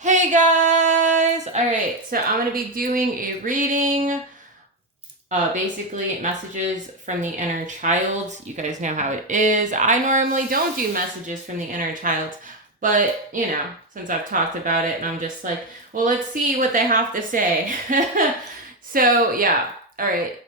Hey guys! Alright, so I'm going to be doing a reading, basically messages from the inner child. You guys know how it is. I normally don't do messages from the inner child, but, since I've talked about it and I'm just like, well, let's see what they have to say. So, yeah. Alright,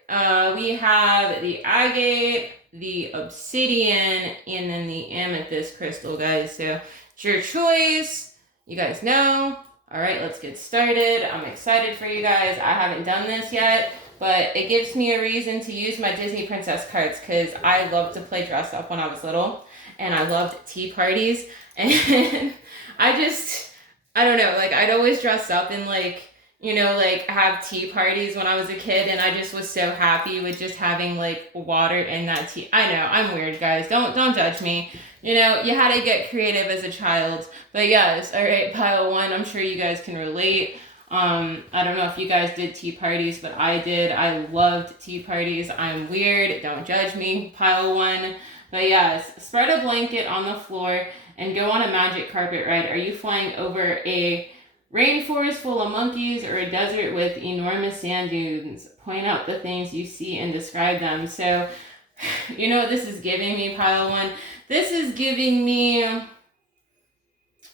we have the agate, the obsidian, and then the amethyst crystal, guys. So, it's your choice. You guys know. All right, let's get started. I'm excited for you guys. I haven't done this yet, but it gives me a reason to use my Disney princess cards because I loved to play dress up when I was little, and I loved tea parties. And I don't know, like I'd always dress up and have tea parties when I was a kid, and I just was so happy with just having like water in that tea. I know, I'm weird, guys. Don't judge me. You had to get creative as a child. But yes, all right, pile one. I'm sure you guys can relate. I don't know if you guys did tea parties, but I did. I loved tea parties. I'm weird. Don't judge me. Pile one. But yes, spread a blanket on the floor and go on a magic carpet ride. Are you flying over a rainforest full of monkeys or a desert with enormous sand dunes? Point out the things you see and describe them. So, what this is giving me, pile one? This is giving me,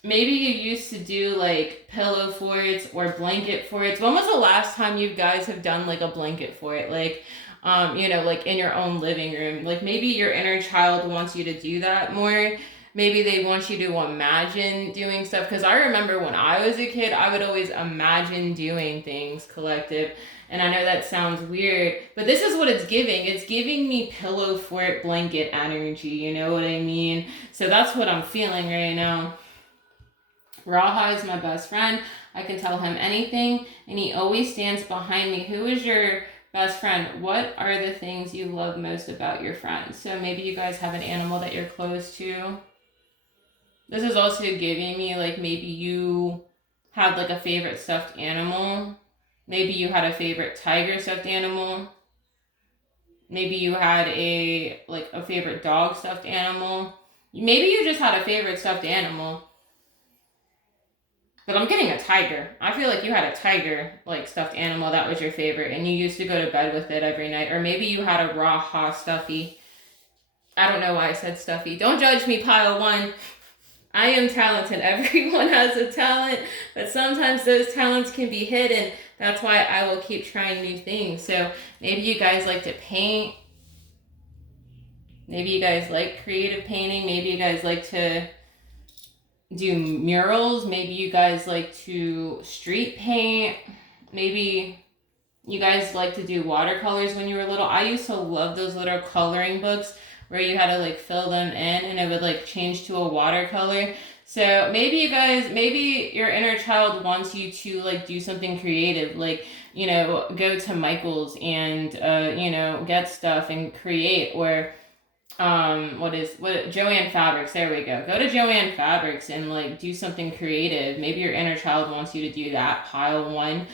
maybe you used to do like pillow forts or blanket forts. When was the last time you guys have done like a blanket fort? Like, like in your own living room. Like maybe your inner child wants you to do that more. Maybe they want you to imagine doing stuff. Because I remember when I was a kid, I would always imagine doing things collective. And I know that sounds weird, but this is what it's giving. It's giving me pillow fort blanket energy. You know what I mean? So that's what I'm feeling right now. Raha is my best friend. I can tell him anything, and he always stands behind me. Who is your best friend? What are the things you love most about your friend? So maybe you guys have an animal that you're close to. This is also giving me like maybe you had like a favorite stuffed animal. Maybe you had a favorite tiger stuffed animal. Maybe you had a favorite dog stuffed animal. Maybe you just had a favorite stuffed animal. But I'm getting a tiger. I feel like you had a tiger, like, stuffed animal that was your favorite, and you used to go to bed with it every night. Or maybe you had a Raha stuffy. I don't know why I said stuffy. Don't judge me, pile one. I am talented. Everyone has a talent, but sometimes those talents can be hidden. That's why I will keep trying new things. So maybe you guys like to paint. Maybe you guys like creative painting. Maybe you guys like to do murals. Maybe you guys like to street paint. Maybe you guys like to do watercolors when you were little. I used to love those little coloring books where you had to like fill them in and it would like change to a watercolor. So maybe your inner child wants you to like do something creative, like, go to Michael's and, get stuff and create, or Joanne Fabrics, there we go. Go to Joanne Fabrics and like do something creative. Maybe your inner child wants you to do that, pile one.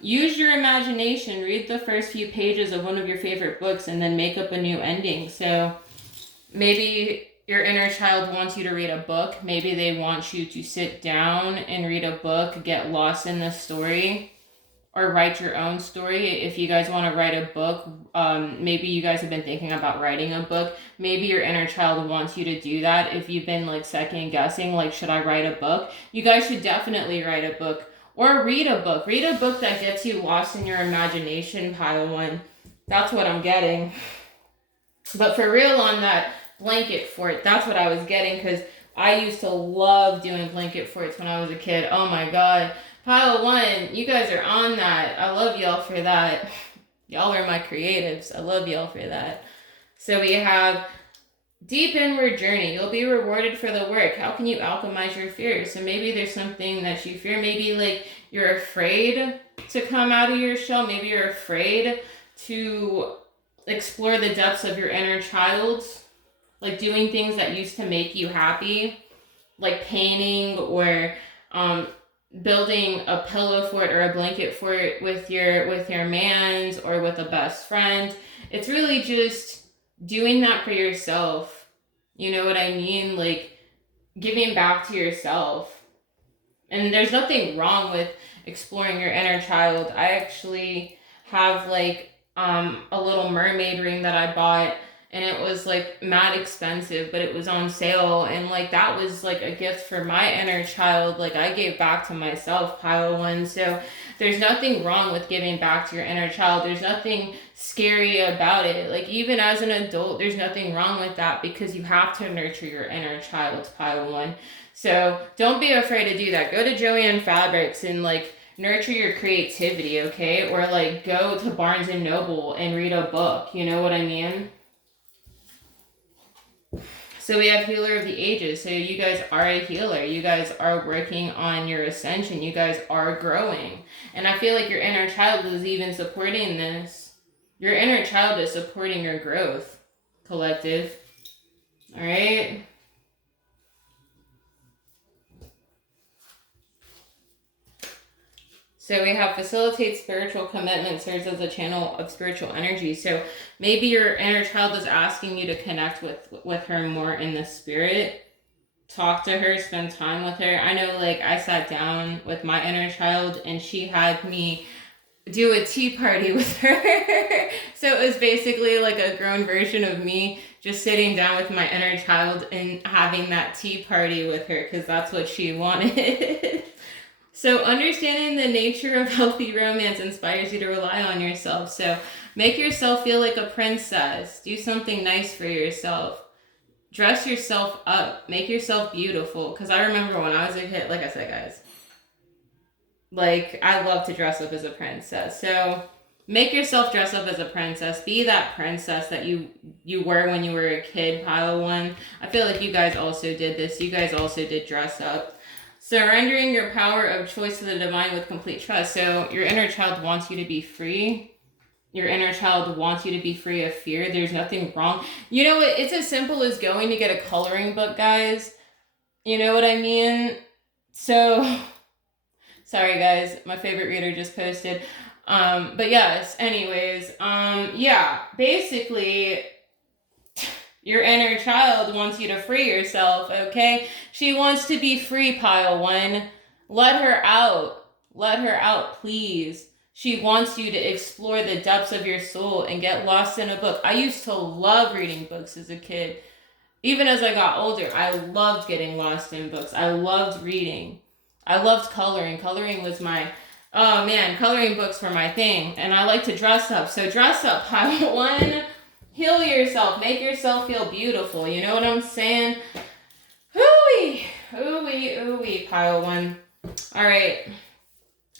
Use your imagination. Read the first few pages of one of your favorite books and then make up a new ending. So maybe your inner child wants you to read a book. Maybe they want you to sit down and read a book, get lost in the story, or write your own story. If you guys want to write a book, maybe you guys have been thinking about writing a book. Maybe your inner child wants you to do that. If you've been like second guessing, like, should I write a book? You guys should definitely write a book. Or read a book. Read a book that gets you lost in your imagination, pile one. That's what I'm getting. But for real on that blanket fort, that's what I was getting, because I used to love doing blanket forts when I was a kid. Oh my god. Pile one, you guys are on that. I love y'all for that. Y'all are my creatives. I love y'all for that. So we have deep inward journey. You'll be rewarded for the work. How can you alchemize your fears? So maybe there's something that you fear. Maybe like you're afraid to come out of your shell. Maybe you're afraid to explore the depths of your inner child. Like doing things that used to make you happy. Like painting or building a pillow fort or a blanket fort with your mans or with a best friend. It's really just doing that for yourself. You know what I mean? Like giving back to yourself. And there's nothing wrong with exploring your inner child. I actually have like a little mermaid ring that I bought, and it was like mad expensive, but it was on sale, and like that was like a gift for my inner child. Like I gave back to myself, pile one. So there's nothing wrong with giving back to your inner child. There's nothing scary about it. Like even as an adult, there's nothing wrong with that, because you have to nurture your inner child, pile one. So don't be afraid to do that. Go to Joanne Fabrics and like nurture your creativity, okay? Or like go to Barnes and Noble and read a book. You know what I mean? So we have Healer of the Ages. So you guys are a healer. You guys are working on your ascension. You guys are growing. And I feel like your inner child is even supporting this. Your inner child is supporting your growth, collective. All right? So we have facilitate spiritual commitment, serves as a channel of spiritual energy. So maybe your inner child is asking you to connect with her more in the spirit. Talk to her, spend time with her. I know like I sat down with my inner child and she had me do a tea party with her. So it was basically like a grown version of me just sitting down with my inner child and having that tea party with her, because that's what she wanted. So understanding the nature of healthy romance inspires you to rely on yourself. So make yourself feel like a princess. Do something nice for yourself. Dress yourself up. Make yourself beautiful. Because I remember when I was a kid, like I said, guys, like I love to dress up as a princess. So make yourself dress up as a princess. Be that princess that you were when you were a kid, pile one. I feel like you guys also did this. You guys also did dress up. Surrendering your power of choice to the divine with complete trust. So your inner child wants you to be free. Your inner child wants you to be free of fear. There's nothing wrong. You know what? It's as simple as going to get a coloring book, guys. You know what I mean? So, sorry guys, my favorite reader just posted. But yes, anyways, yeah, basically, your inner child wants you to free yourself, okay? She wants to be free, pile one. Let her out. Let her out, please. She wants you to explore the depths of your soul and get lost in a book. I used to love reading books as a kid. Even as I got older, I loved getting lost in books. I loved reading. I loved coloring. Coloring was my, oh man, coloring books were my thing. And I like to dress up. So dress up, pile one. Heal yourself. Make yourself feel beautiful. You know what I'm saying? Hooey, ooey, ooey, pile one. All right.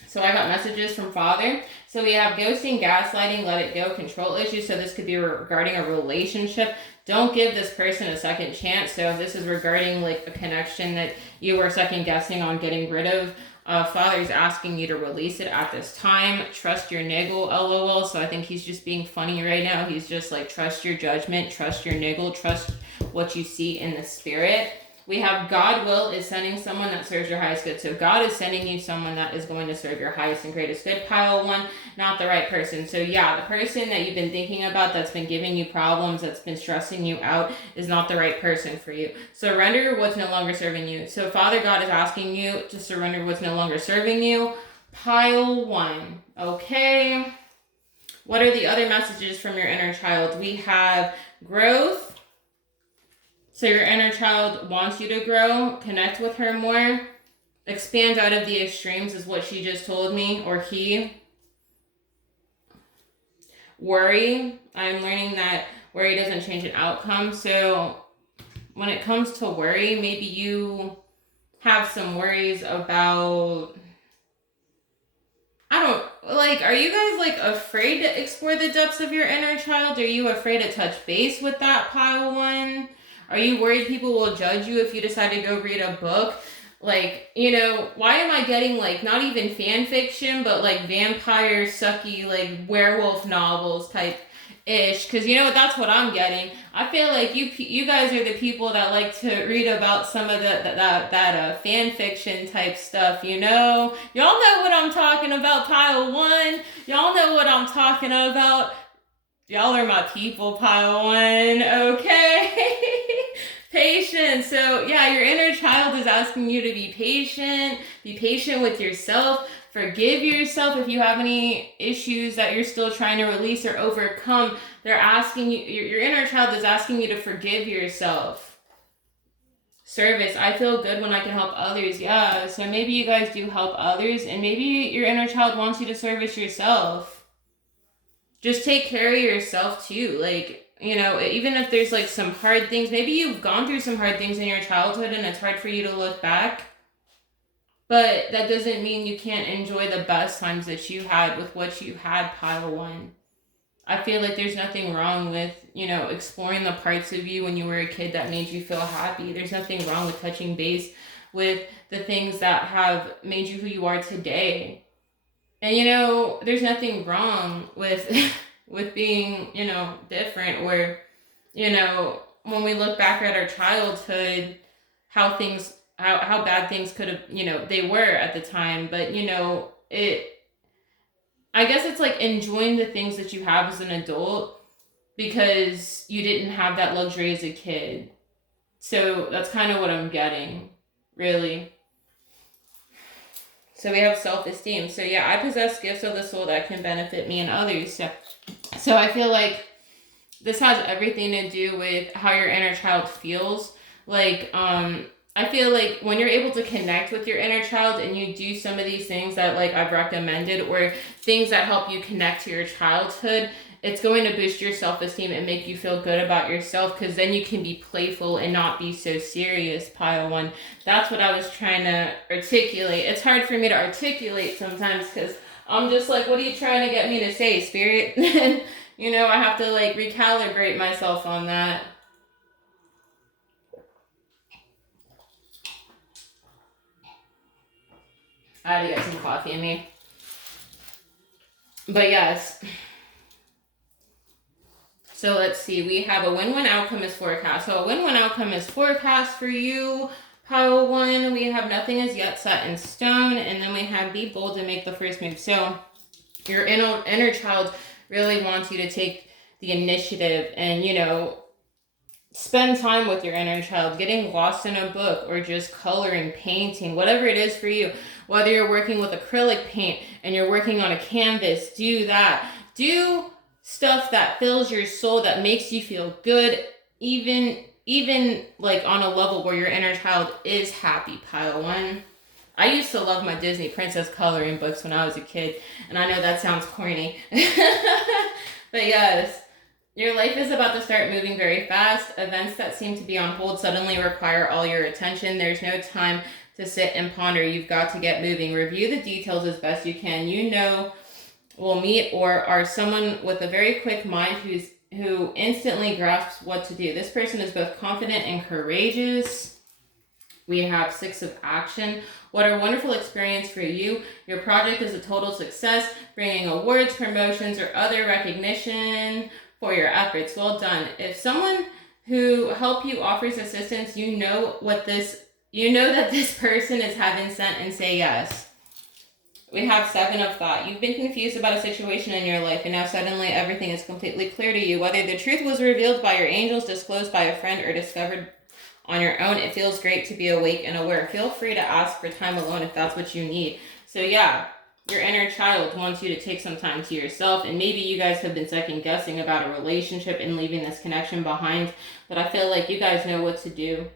So I got messages from Father. So we have ghosting, gaslighting, let it go, control issues. So this could be regarding a relationship. Don't give this person a second chance. So if this is regarding like a connection that you were second guessing on getting rid of, Father's asking you to release it at this time. Trust your niggle, lol. So I think he's just being funny right now. He's just like, trust your judgment, trust your niggle, trust what you see in the spirit. We have God will is sending someone that serves your highest good. So God is sending you someone that is going to serve your highest and greatest good. Pile one, not the right person. So yeah, the person that you've been thinking about that's been giving you problems, that's been stressing you out, is not the right person for you. Surrender what's no longer serving you. So Father God is asking you to surrender what's no longer serving you. Pile one. Okay. What are the other messages from your inner child? We have growth. So your inner child wants you to grow, connect with her more, expand out of the extremes is what she just told me, or he. Worry, I'm learning that worry doesn't change an outcome. So when it comes to worry, maybe you have some worries about, are you guys like afraid to explore the depths of your inner child? Are you afraid to touch base with that pile one? Are you worried people will judge you if you decide to go read a book? Like, you know, why am I getting like not even fan fiction, but like vampire sucky, like werewolf novels type ish? Because you know that's what I'm getting. I feel like you guys are the people that like to read about some of that fan fiction type stuff. You know, y'all know what I'm talking about. Pile one, y'all know what I'm talking about. Y'all are my people, pile one, okay? Patience. So yeah, your inner child is asking you to be patient with yourself, forgive yourself if you have any issues that you're still trying to release or overcome. They're asking you, your inner child is asking you to forgive yourself. Service. I feel good when I can help others. Yeah, so maybe you guys do help others, and maybe your inner child wants you to service yourself. Just take care of yourself too. Like, even if there's like some hard things, maybe you've gone through some hard things in your childhood and it's hard for you to look back. But that doesn't mean you can't enjoy the best times that you had with what you had, pile one. I feel like there's nothing wrong with, exploring the parts of you when you were a kid that made you feel happy. There's nothing wrong with touching base with the things that have made you who you are today. And, there's nothing wrong with with being, different, or, when we look back at our childhood, how bad things could have, they were at the time. But, I guess it's like enjoying the things that you have as an adult because you didn't have that luxury as a kid. So that's kind of what I'm getting, really. So we have self-esteem. So yeah, I possess gifts of the soul that can benefit me and others. So I feel like this has everything to do with how your inner child feels. Like, I feel like when you're able to connect with your inner child and you do some of these things that like I've recommended, or things that help you connect to your childhood, it's going to boost your self-esteem and make you feel good about yourself, because then you can be playful and not be so serious, pile one. That's what I was trying to articulate. It's hard for me to articulate sometimes because I'm just like, what are you trying to get me to say, spirit? And, I have to like recalibrate myself on that. I had to get some coffee in me. But yes. So let's see. We have a win-win outcome is forecast. So a win-win outcome is forecast for you, pile one. We have nothing is yet set in stone. And then we have be bold and make the first move. So your inner child really wants you to take the initiative and, spend time with your inner child, getting lost in a book or just coloring, painting, whatever it is for you. Whether you're working with acrylic paint and you're working on a canvas, do that. Do stuff that fills your soul, that makes you feel good, even like on a level where your inner child is happy, pile one. I used to love my Disney princess coloring books when I was a kid, and I know that sounds corny. But yes. Your life is about to start moving very fast. Events that seem to be on hold suddenly require all your attention. There's no time to sit and ponder. You've got to get moving. Review the details as best you can. Will meet or are someone with a very quick mind who instantly grasps what to do. This person is both confident and courageous. We have 6 of action. What a wonderful experience for you. Your project is a total success, bringing awards, promotions, or other recognition for your efforts. Well done. If someone who helped you offers assistance, you know that this person is heaven sent, and say yes. We have 7 of thought. You've been confused about a situation in your life, and now suddenly everything is completely clear to you. Whether the truth was revealed by your angels, disclosed by a friend, or discovered on your own, it feels great to be awake and aware. Feel free to ask for time alone if that's what you need. So yeah, your inner child wants you to take some time to yourself, and maybe you guys have been second guessing about a relationship and leaving this connection behind, but I feel like you guys know what to do.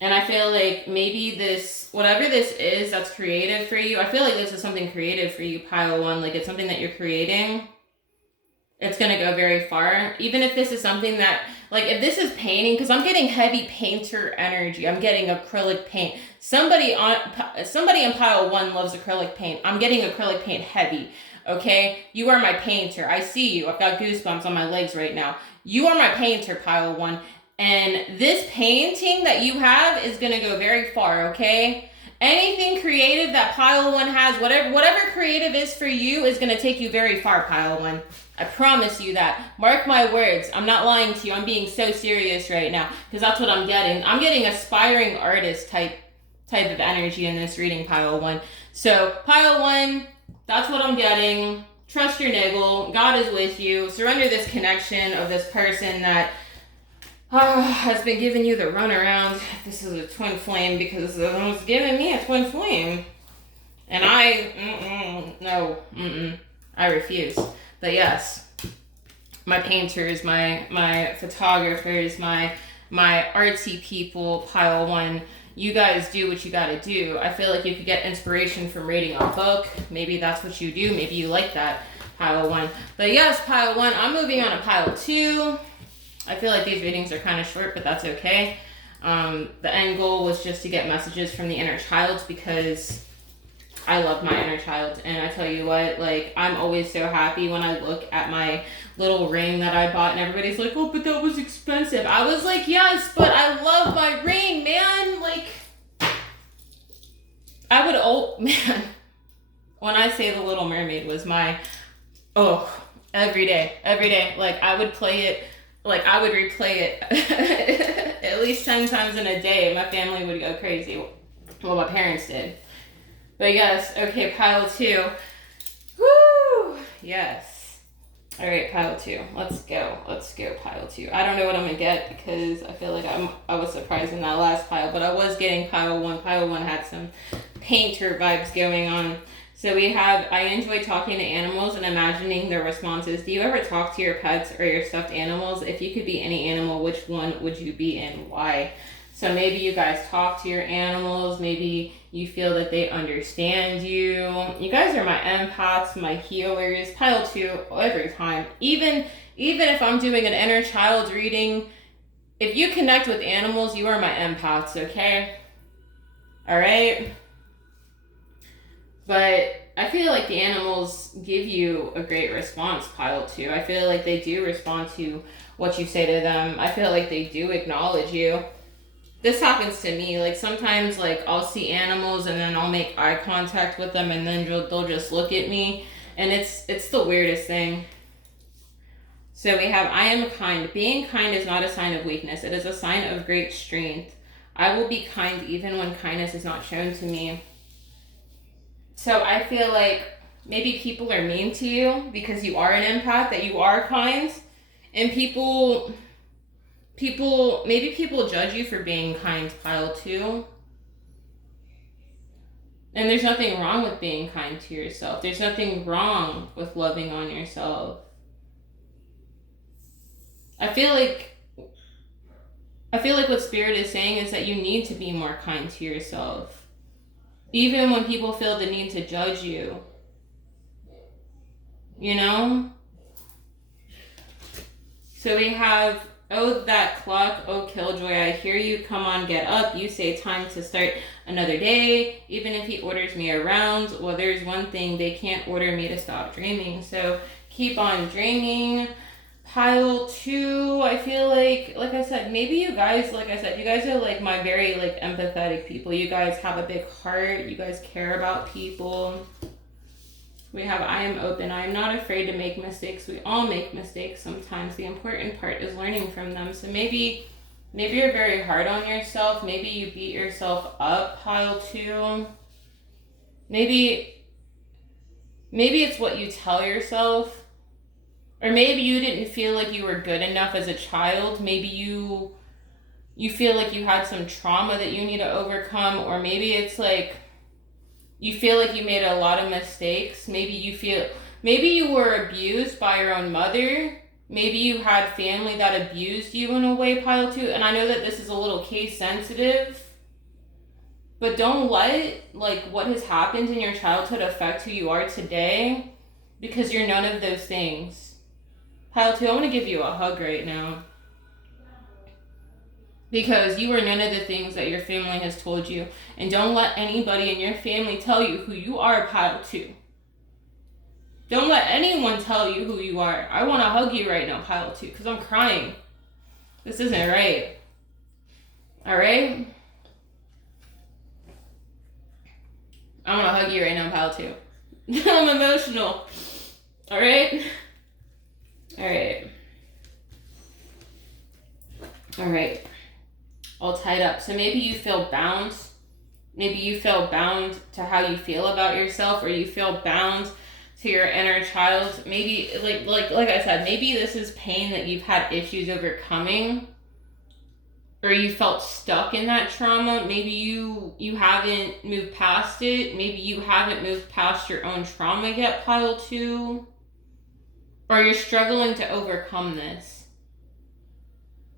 And I feel like maybe whatever this is that's creative for you, I feel like this is something creative for you, pile one. Like, it's something that you're creating. It's going to go very far. Even if this is something that, like, if this is painting, because I'm getting heavy painter energy. I'm getting acrylic paint. Somebody in pile one loves acrylic paint. I'm getting acrylic paint heavy, okay? You are my painter. I see you. I've got goosebumps on my legs right now. You are my painter, pile one. And this painting that you have is going to go very far, okay? Anything creative that pile one has, whatever creative is for you, is going to take you very far, pile one. I promise you that. Mark my words. I'm not lying to you. I'm being so serious right now because that's what I'm getting. I'm getting aspiring artist type of energy in this reading, pile one. So pile one, that's what I'm getting. Trust your niggle. God is with you. Surrender this connection of this person that has been giving you the runaround. This is a twin flame because it was giving me a twin flame. And I refuse. But yes, my painters, my photographers, my artsy people, pile one, you guys do what you gotta do. I feel like you could get inspiration from reading a book. Maybe that's what you do. Maybe you like that, pile one. But yes, pile one, I'm moving on to pile two. I feel like these readings are kind of short, but that's okay. The end goal was just to get messages from the inner child because I love my inner child. And I tell you what, like, I'm always so happy when I look at my little ring that I bought and everybody's like, oh, but that was expensive. I was like, yes, but I love my ring, man. Like, man, when I say The Little Mermaid was my, every day. Like, I would play it. Like, I would replay it at least 10 times in a day. My family would go crazy. Well, my parents did. But yes, okay, pile two. Woo! Yes. All right, pile two. Let's go, pile two. I don't know what I'm going to get because I feel like I was surprised in that last pile. But I was getting pile one. Pile one had some painter vibes going on. So we have, I enjoy talking to animals and imagining their responses. Do you ever talk to your pets or your stuffed animals? If you could be any animal, which one would you be and why? So maybe you guys talk to your animals. Maybe you feel that they understand you. You guys are my empaths, my healers. Pile two every time. Even if I'm doing an inner child reading, if you connect with animals, you are my empaths, okay? All right? But I feel like the animals give you a great response, pile two. I feel like they do respond to what you say to them. I feel like they do acknowledge you. This happens to me. Like, sometimes, like, I'll see animals and then I'll make eye contact with them and then they'll just look at me. And it's the weirdest thing. So we have, I am kind. Being kind is not a sign of weakness. It is a sign of great strength. I will be kind even when kindness is not shown to me. So I feel like maybe people are mean to you because you are an empath, that you are kind, and maybe people judge you for being kind, pile two. And there's nothing wrong with being kind to yourself. There's nothing wrong with loving on yourself. I feel like what Spirit is saying is that you need to be more kind to yourself. Even when people feel the need to judge you. You know? So we have, oh, that clock, oh, killjoy, I hear you, come on, get up. You say time to start another day. Even if he orders me around, well, there's one thing, they can't order me to stop dreaming. So keep on dreaming. Pile two, I feel like I said, maybe you guys, like I said, you guys are like my very like empathetic people. You guys have a big heart. You guys care about people. We have, I am open. I am not afraid to make mistakes. We all make mistakes sometimes. The important part is learning from them. So maybe you're very hard on yourself. Maybe you beat yourself up, pile two. Maybe it's what you tell yourself. Or maybe you didn't feel like you were good enough as a child. Maybe you feel like you had some trauma that you need to overcome. Or maybe it's like you feel like you made a lot of mistakes. Maybe you were abused by your own mother. Maybe you had family that abused you in a way, pile two. And I know that this is a little case sensitive. But don't let like what has happened in your childhood affect who you are today. Because you're none of those things. Pile two, I want to give you a hug right now. Because you are none of the things that your family has told you. And don't let anybody in your family tell you who you are, pile two. Don't let anyone tell you who you are. I want to hug you right now, pile two, because I'm crying. This isn't right. Alright? I want to hug you right now, pile two. I'm emotional. Alright? Alright. All tied up. So maybe you feel bound. Maybe you feel bound to how you feel about yourself, or you feel bound to your inner child. Maybe, like I said, maybe this is pain that you've had issues overcoming. or you felt stuck in that trauma. Maybe you haven't moved past it. Maybe you haven't moved past your own trauma yet, pile 2. Or you're struggling to overcome this.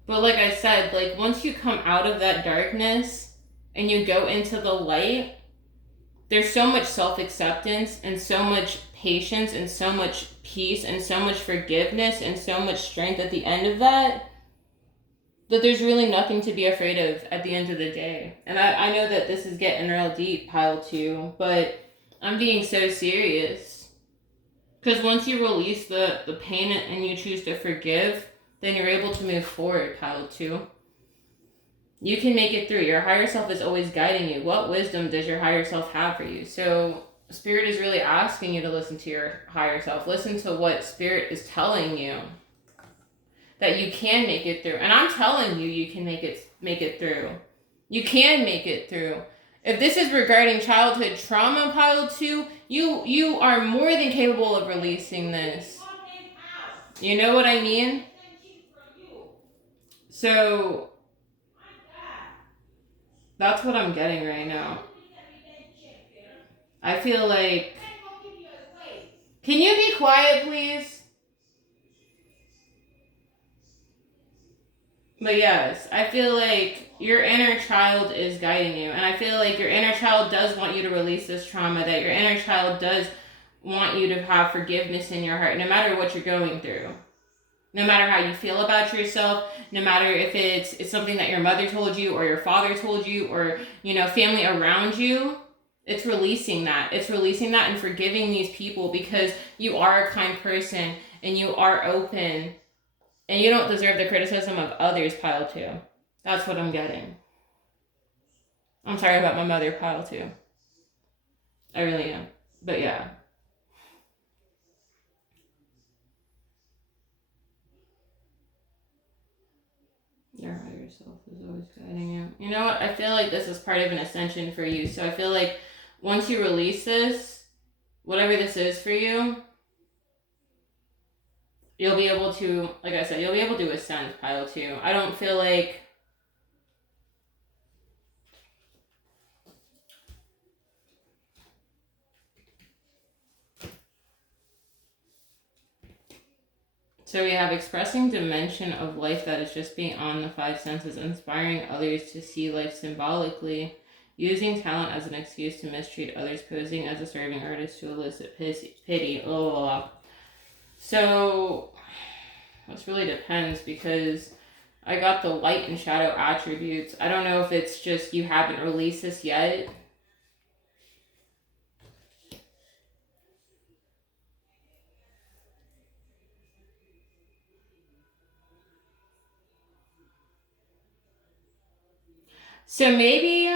But like I said, like once you come out of that darkness and you go into the light, there's so much self-acceptance and so much patience and so much peace and so much forgiveness and so much strength at the end of that there's really nothing to be afraid of at the end of the day. And I know that this is getting real deep, pile 2, but I'm being so serious. Because once you release the pain and you choose to forgive, then you're able to move forward, pile 2. You can make it through. Your higher self is always guiding you. What wisdom does your higher self have for you? So Spirit is really asking you to listen to your higher self. Listen to what Spirit is telling you. That you can make it through. And I'm telling you, you can make it through. You can make it through. If this is regarding childhood trauma, pile 2, you are more than capable of releasing this. You know what I mean? So that's what I'm getting right now. I feel like... Can you be quiet, please? But yes, I feel like your inner child is guiding you. And I feel like your inner child does want you to release this trauma. That your inner child does want you to have forgiveness in your heart, no matter what you're going through. No matter how you feel about yourself, no matter if it's something that your mother told you or your father told you or, family around you. It's releasing that. It's releasing that and forgiving these people because you are a kind person and you are open. And you don't deserve the criticism of others, pile 2. That's what I'm getting. I'm sorry about my mother, pile 2. I really am. But yeah. Your higher self is always guiding you. You know what? I feel like this is part of an ascension for you. So I feel like once you release this, whatever this is for you, you'll be able to, like I said, you'll be able to ascend, pile 2. I don't feel like... So we have expressing dimension of life that is just beyond the 5 senses, inspiring others to see life symbolically, using talent as an excuse to mistreat others, posing as a serving artist to elicit pity. Oh. So this really depends because I got the light and shadow attributes. I don't know if it's just you haven't released this yet. So maybe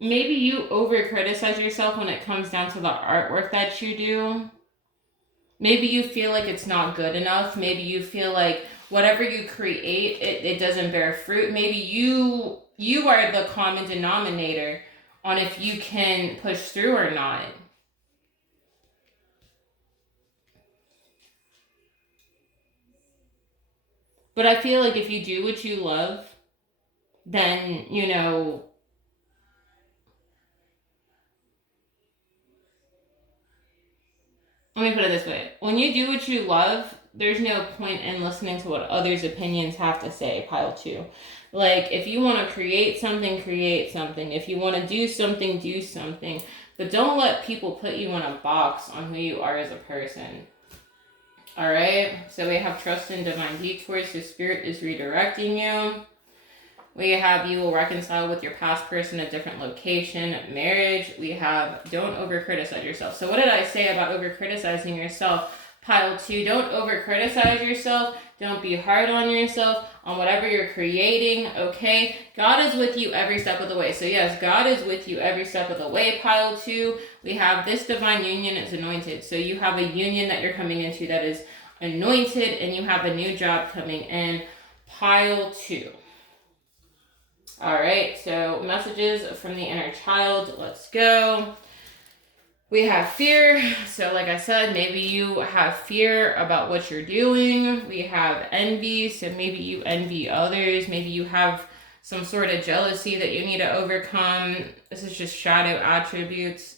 you over criticize yourself when it comes down to the artwork that you do. Maybe you feel like it's not good enough. Maybe you feel like whatever you create, it doesn't bear fruit. Maybe you are the common denominator on if you can push through or not. But I feel like if you do what you love, then, let me put it this way. When you do what you love, there's no point in listening to what others' opinions have to say, pile 2. Like, if you want to create something, create something. If you want to do something, do something. But don't let people put you in a box on who you are as a person. Alright? So we have trust in divine detours. So Spirit is redirecting you. We have you will reconcile with your past person at a different location, marriage. We have don't over criticize yourself. So what did I say about over criticizing yourself? Pile 2, don't over criticize yourself. Don't be hard on yourself on whatever you're creating, okay? God is with you every step of the way. So yes, God is with you every step of the way, pile 2. We have this divine union is anointed. So you have a union that you're coming into that is anointed and you have a new job coming in, pile 2. All right, so messages from the inner child. Let's go. We have fear. So like I said, maybe you have fear about what you're doing. We have envy. So maybe you envy others. Maybe you have some sort of jealousy that you need to overcome. This is just shadow attributes.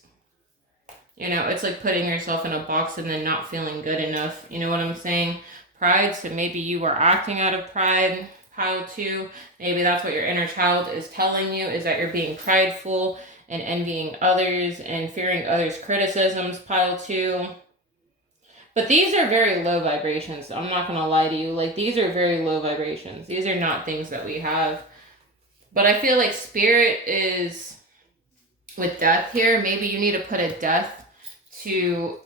You know, it's like putting yourself in a box and then not feeling good enough. You know what I'm saying? Pride, so maybe you are acting out of pride. Pile 2, maybe that's what your inner child is telling you, is that you're being prideful and envying others and fearing others' criticisms. Pile 2. But these are very low vibrations. I'm not going to lie to you. Like, these are very low vibrations. These are not things that we have. But I feel like spirit is with death here. Maybe you need to put a death to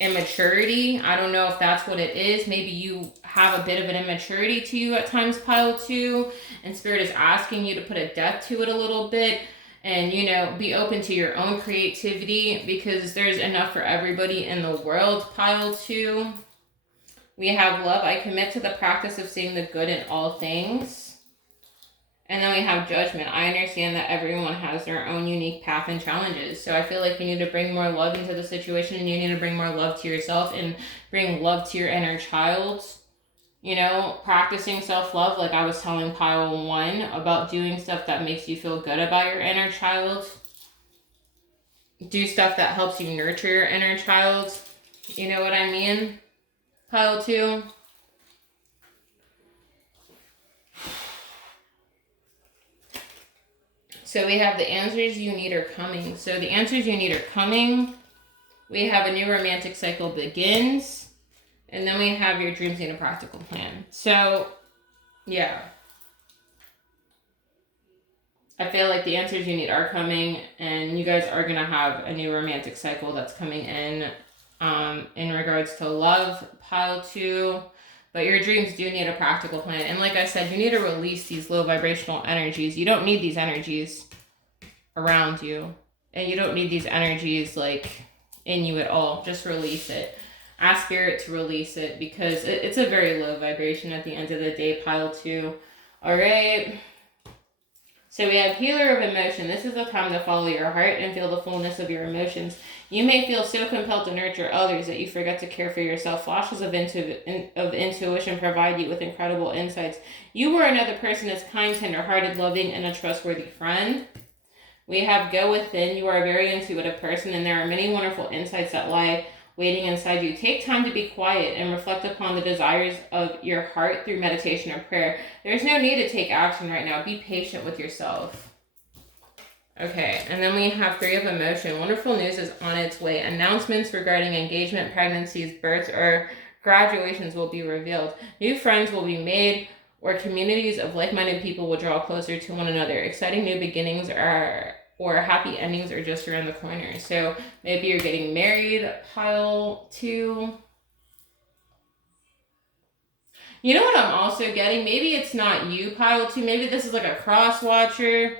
immaturity. I don't know if that's what it is. Maybe you have a bit of an immaturity to you at times, pile 2, and spirit is asking you to put a death to it a little bit, and, you know, be open to your own creativity, because there's enough for everybody in the world. Pile 2. We have love. I commit to the practice of seeing the good in all things. And then we have judgment. I understand that everyone has their own unique path and challenges. So I feel like you need to bring more love into the situation, and you need to bring more love to yourself and bring love to your inner child. You know, practicing self-love, like I was telling pile 1, about doing stuff that makes you feel good about your inner child. Do stuff that helps you nurture your inner child. You know what I mean? Pile 2. So we have the answers you need are coming. So the answers you need are coming. We have a new romantic cycle begins. And then we have your dreams need a practical plan. So, yeah. I feel like the answers you need are coming. And you guys are going to have a new romantic cycle that's coming in regards to love, pile 2. But your dreams do need a practical plan. And like I said, you need to release these low vibrational energies. You don't need these energies around you. And you don't need these energies like in you at all. Just release it. Ask spirit to release it, because it's a very low vibration at the end of the day, pile 2. All right. So we have healer of emotion. This is the time to follow your heart and feel the fullness of your emotions. You may feel so compelled to nurture others that you forget to care for yourself. Flashes of intuition provide you with incredible insights. You or another person is kind, tender-hearted, loving, and a trustworthy friend. We have go within. You are a very intuitive person, and there are many wonderful insights that lie waiting inside you. Take time to be quiet and reflect upon the desires of your heart through meditation or prayer. There's no need to take action right now. Be patient with yourself. Okay, and then we have 3 of emotion. Wonderful news is on its way. Announcements regarding engagement, pregnancies, births, or graduations will be revealed. New friends will be made, or communities of like-minded people will draw closer to one another. Exciting new beginnings or happy endings are just around the corner. So maybe you're getting married, pile 2. You know what I'm also getting? Maybe it's not you, pile 2. Maybe this is like a crosswatcher.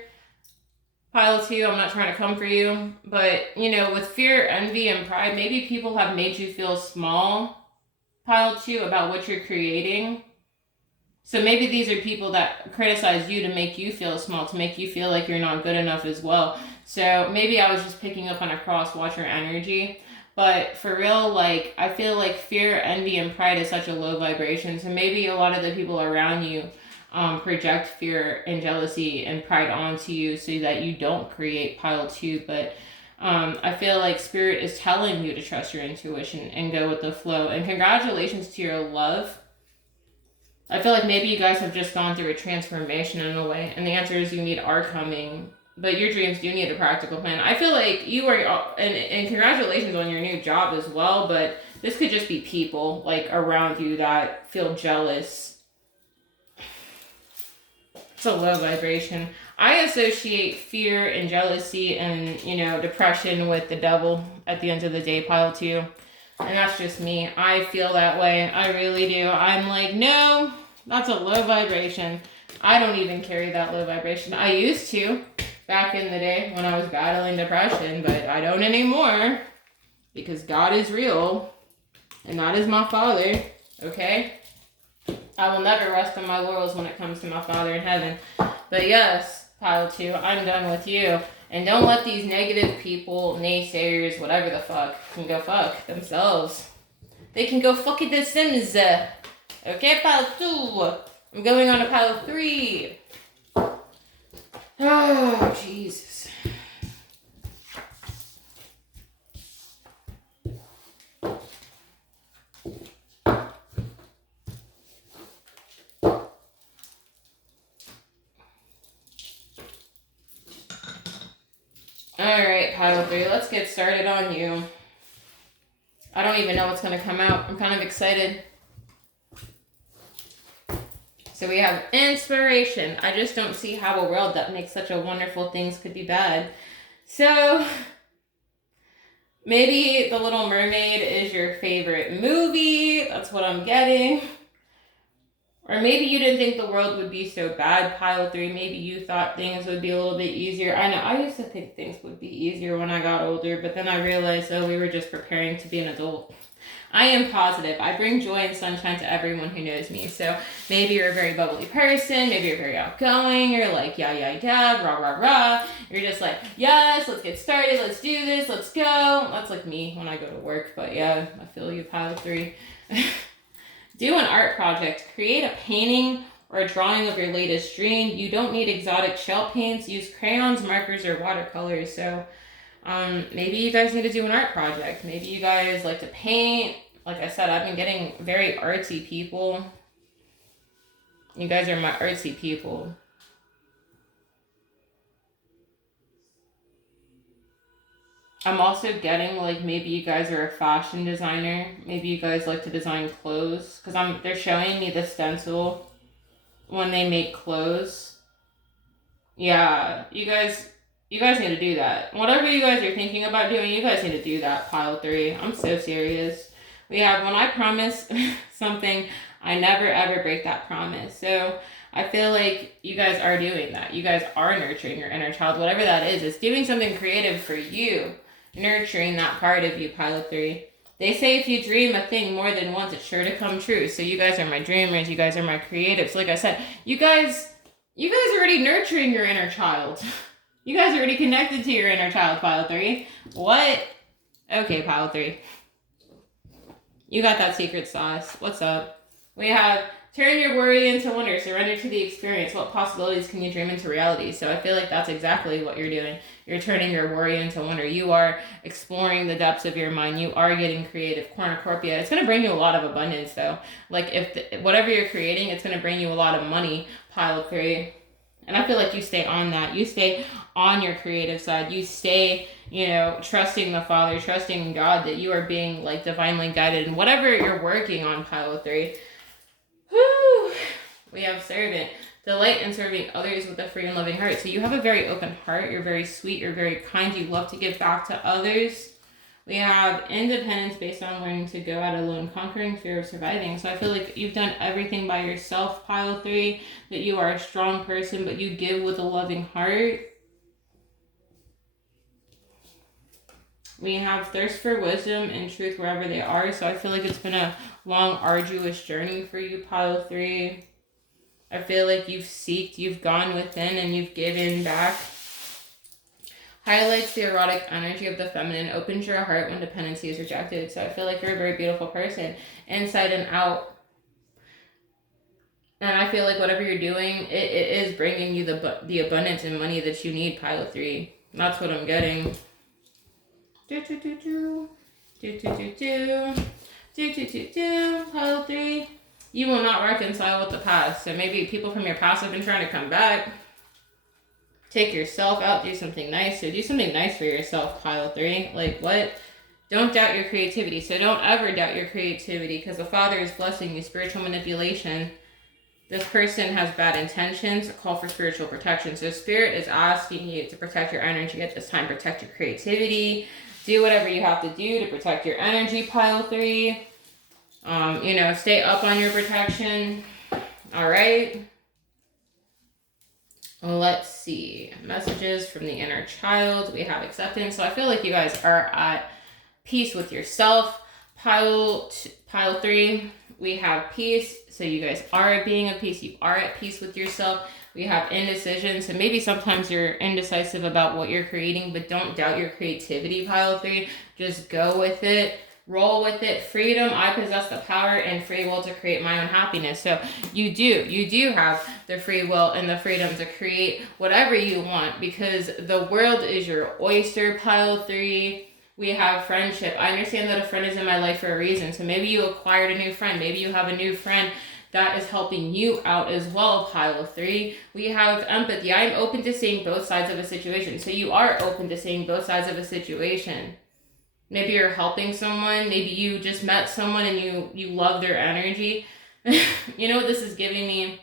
Pile 2, I'm not trying to come for you. But, you know, with fear, envy, and pride, maybe people have made you feel small, pile 2, about what you're creating. So maybe these are people that criticize you to make you feel small, to make you feel like you're not good enough as well. So maybe I was just picking up on a cross-watcher energy. But for real, like, I feel like fear, envy, and pride is such a low vibration. So maybe a lot of the people around you project fear and jealousy and pride onto you so that you don't create pile 2. But I feel like spirit is telling you to trust your intuition and go with the flow. And congratulations to your love. I feel like maybe you guys have just gone through a transformation in a way, and the answers you need are coming, but your dreams do need a practical plan. I feel like you are, and congratulations on your new job as well, but this could just be people like around you that feel jealous. It's a low vibration. I associate fear and jealousy and, you know, depression with the devil at the end of the day, pile 2. And that's just me. I feel that way. I really do. I'm like, no, that's a low vibration. I don't even carry that low vibration. I used to back in the day when I was battling depression, but I don't anymore because God is real and that is my Father, okay? I will never rest on my laurels when it comes to my Father in heaven. But yes, pile 2, I'm done with you. And don't let these negative people, naysayers, whatever the fuck, can go fuck themselves. They can go fuck it the Sims. Okay, pile 2. I'm going on to pile 3. Oh, Jesus. Alright, pile 3, let's get started on you. I don't even know what's going to come out. I'm kind of excited. So we have inspiration. I just don't see how a world that makes such a wonderful things could be bad. So maybe The Little Mermaid is your favorite movie. That's what I'm getting. Or maybe you didn't think the world would be so bad, pile 3. Maybe you thought things would be a little bit easier. I know, I used to think things would be easier when I got older, but then I realized, oh, we were just preparing to be an adult. I am positive. I bring joy and sunshine to everyone who knows me. So maybe you're a very bubbly person. Maybe you're very outgoing. You're like, yeah, rah, rah, rah. You're just like, yes, let's get started. Let's do this. Let's go. That's like me when I go to work. But yeah, I feel you, pile 3. Do an art project. Create a painting or a drawing of your latest dream. You don't need exotic shell paints. Use crayons, markers, or watercolors. So maybe you guys need to do an art project. Maybe you guys like to paint. Like I said, I've been getting very artsy people. You guys are my artsy people. I'm also getting like maybe you guys are a fashion designer. Maybe you guys like to design clothes. Because they're showing me the stencil when they make clothes. Yeah, you guys need to do that. Whatever you guys are thinking about doing, you guys need to do that, pile 3. I'm so serious. We have, when I promise something, I never ever break that promise. So I feel like you guys are doing that. You guys are nurturing your inner child. Whatever that is, it's doing something creative for you. Nurturing that part of you, pile 3. They say if you dream a thing more than once, it's sure to come true. So you guys are my dreamers. You guys are my creatives. Like I said, you guys are already nurturing your inner child. You guys are already connected to your inner child, pile 3. What? Okay, pile 3. You got that secret sauce. What's up? We have turn your worry into wonder. Surrender to the experience. What possibilities can you dream into reality? So I feel like that's exactly what you're doing. You're turning your worry into wonder. You are exploring the depths of your mind. You are getting creative. Cornucopia. It's going to bring you a lot of abundance, though. Like, whatever you're creating, it's going to bring you a lot of money, pile 3. And I feel like you stay on that. You stay on your creative side. You stay, trusting the Father, trusting God that you are being, like, divinely guided. And whatever you're working on, pile 3. Whew. We have servant. Delight in serving others with a free and loving heart. So you have a very open heart. You're very sweet. You're very kind. You love to give back to others. We have independence based on learning to go out alone, conquering fear of surviving. So I feel like you've done everything by yourself, pile 3, that you are a strong person, but you give with a loving heart. We have thirst for wisdom and truth wherever they are. So I feel like it's been a long, arduous journey for you, pile 3. I feel like you've gone within and you've given back. Highlights the erotic energy of the feminine, opens your heart when dependency is rejected. So I feel like you're a very beautiful person, inside and out. And I feel like whatever you're doing, it is bringing you the abundance and money that you need, pile 3. That's what I'm getting. Pile 3. You will not reconcile with the past. So maybe people from your past have been trying to come back. Take yourself out, do something nice. So do something nice for yourself, pile 3. Like, what? Don't doubt your creativity. So don't ever doubt your creativity, because the Father is blessing you. Spiritual manipulation. This person has bad intentions. Call for spiritual protection. So Spirit is asking you to protect your energy at this time. Protect your creativity. Do whatever you have to do to protect your energy, pile 3. Stay up on your protection. All right. Let's see. Messages from the inner child. We have acceptance. So I feel like you guys are at peace with yourself. Pile 3. We have peace. So you guys are being at peace. You are at peace with yourself. We have indecision. So maybe sometimes you're indecisive about what you're creating, but don't doubt your creativity, pile 3. Just go with it. roll with it. Freedom, I possess the power and free will to create my own happiness. So you do have the free will and the freedom to create whatever you want, because the world is your oyster, pile 3. We have friendship. I understand that a friend is in my life for a reason. So maybe you acquired a new friend. Maybe you have a new friend that is helping you out as well, pile 3. We have empathy. I'm open to seeing both sides of a situation. So you are open to seeing both sides of a situation. Maybe you're helping someone. Maybe you just met someone and you love their energy. You know what this is giving me?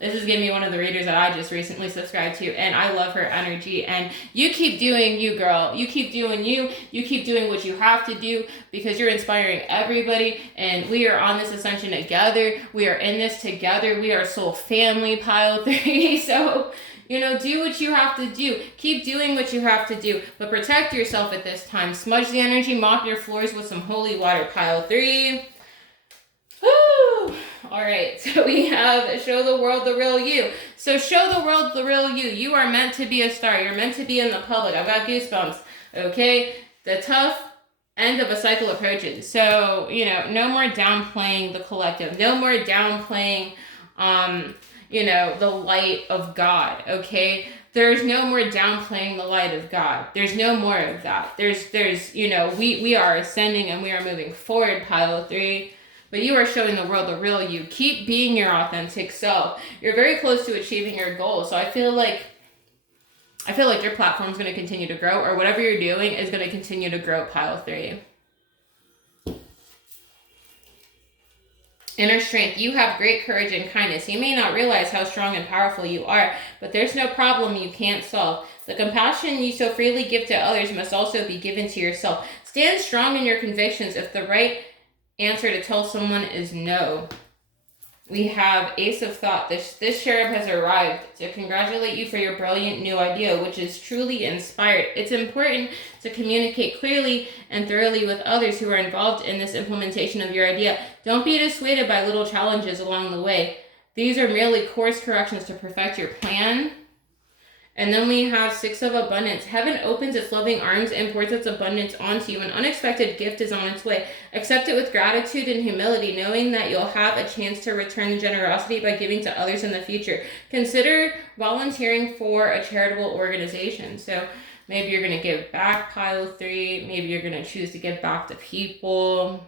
This is giving me one of the readers that I just recently subscribed to, and I love her energy. And you keep doing you, girl. You keep doing you. You keep doing what you have to do, because you're inspiring everybody, and we are on this ascension together. We are in this together. We are soul family, pile 3. So, you know, do what you have to do. Keep doing what you have to do, but protect yourself at this time. Smudge the energy, mop your floors with some holy water, pile 3. Woo! All right, so we have show the world the real you. So show the world the real you. You are meant to be a star. You're meant to be in the public. I've got goosebumps, okay? The tough end of a cycle approaches. So, you know, no more downplaying the collective. No more downplaying, you know, the light of God, okay? There's no more downplaying the light of God. There's no more of that. There's you know, we are ascending and we are moving forward, pile 3. But you are showing the world the real you. Keep being your authentic self. You're very close to achieving your goals. So I feel like your platform is going to continue to grow, or whatever you're doing is going to continue to grow, pile 3. Inner strength. You have great courage and kindness. You may not realize how strong and powerful you are, but there's no problem you can't solve. The compassion you so freely give to others must also be given to yourself. Stand strong in your convictions. If the right answer to tell someone is no. We have Ace of Thought. This cherub has arrived to congratulate you for your brilliant new idea, which is truly inspired. It's important to communicate clearly and thoroughly with others who are involved in this implementation of your idea. Don't be dissuaded by little challenges along the way. These are merely course corrections to perfect your plan. And then we have Six of Abundance. Heaven opens its loving arms and pours its abundance onto you. An unexpected gift is on its way. Accept it with gratitude and humility, knowing that you'll have a chance to return the generosity by giving to others in the future. Consider volunteering for a charitable organization. So maybe you're going to give back, pile 3. Maybe you're going to choose to give back to people.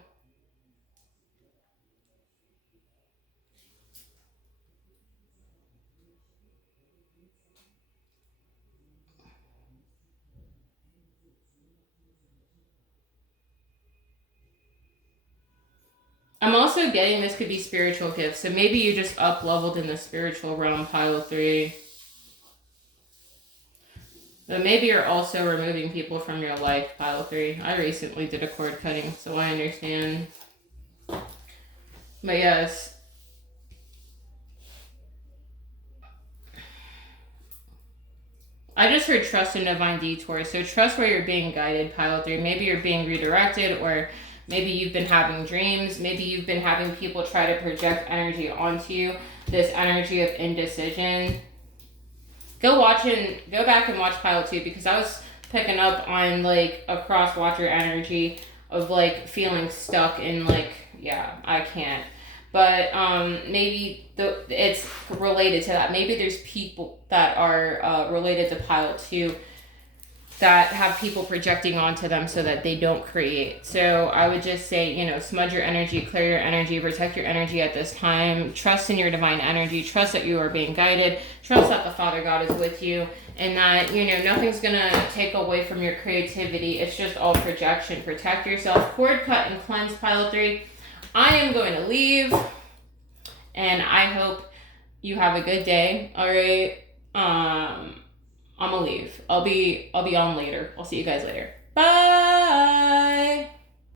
I'm also getting this could be spiritual gifts. So maybe you just up-leveled in the spiritual realm, pile 3. But maybe you're also removing people from your life, pile 3. I recently did a cord cutting, so I understand. But yes. I just heard trust in divine detours. So trust where you're being guided, pile 3. Maybe you're being redirected, or maybe you've been having dreams. Maybe you've been having people try to project energy onto you. This energy of indecision. Go back and watch pile 2, because I was picking up on like a crosswatcher energy of like feeling stuck in like, yeah, I can't. But maybe it's related to that. Maybe there's people that are related to pile 2 that have people projecting onto them so that they don't create. So I would just say, you know, smudge your energy, clear your energy, protect your energy at this time. Trust in your divine energy. Trust that you are being guided. Trust that the Father God is with you, and that, you know, nothing's going to take away from your creativity. It's just all projection. Protect yourself. Cord cut and cleanse, pile 3. I am going to leave, and I hope you have a good day. All right. I'm gonna leave. I'll be on later. I'll see you guys later. Bye.